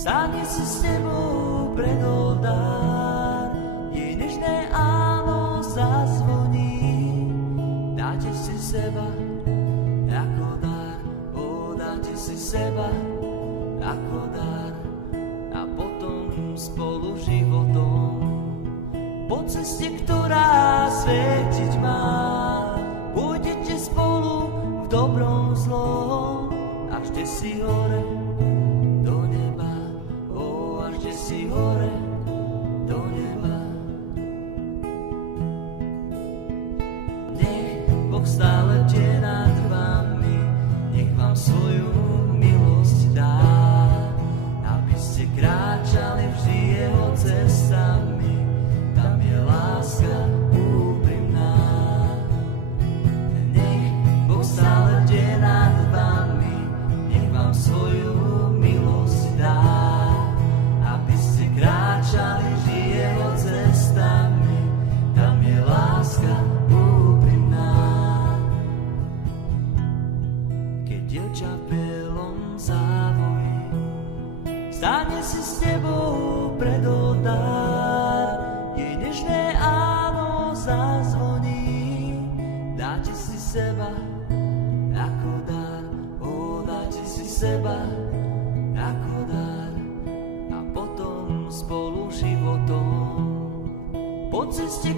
Stane si s tebou pred oltár, jej nežné áno zazvoní. Dáte si seba ako dar, dáte si seba ako dar a potom spolu životom po ceste, ktorá svietiť má, pôjdete spolu v dobrom zlom, až kde si hore do neba, až kde si hore do neba. Nech Boh stále tie nad vami, nech vám svoju milosť dá, aby ste kráčali vždy jeho cestami, tam je láska úprimná. Nech Boh stále tie nad vami, nech vám svoju milosť dá, aby ste kráčali vždy jeho cestami, tam je láska úprimná. Keď dievča v bielom závoji stane si s tebou pred oltár, jej nežné áno zazvoní. Dáte si seba ako dar, dáte si seba ako dar a potom spolu životom po ceste,